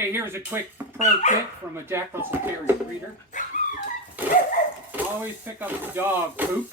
Hey, here's a quick pro tip from a Jack Russell Terrier breeder. Always pick up dog poop.